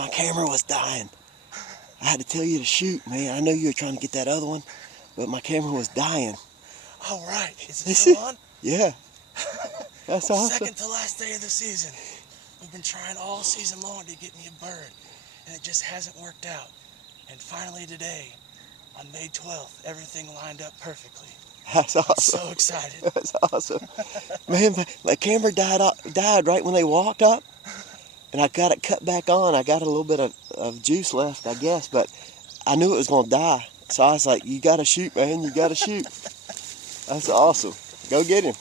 my camera was dying. I had to tell you to shoot, man. I know you were trying to get that other one, but my camera was dying. All right, is it still on? Yeah. That's awesome. Second to last day of the season. We've been trying all season long to get me a bird, and it just hasn't worked out. And finally today, on May 12th, everything lined up perfectly. That's awesome. I'm so excited. That's awesome. Man, my camera died right when they walked up, and I got it cut back on. I got a little bit of juice left, I guess, but I knew it was going to die. So I was like, you got to shoot, man. You got to shoot. That's awesome. Go get him.